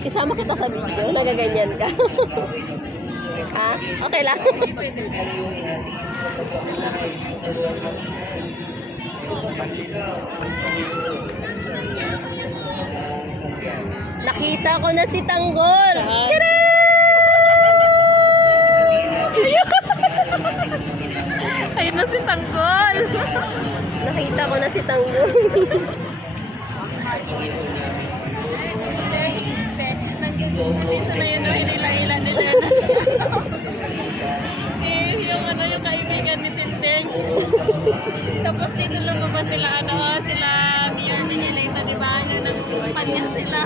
Isama kita sa video, nagaganyan ka. Ha? Okay lang. Nakita ko na si Tanggol. Ayun na si Tanggol. Nakita ko na si Tanggol. Dito na yun, hinilang-ilan nila. Kasi yung kaibigan ni Tindeng. Tapos dito lumabas sila, sila Mayor Manila, di ba? Nagpanya sila.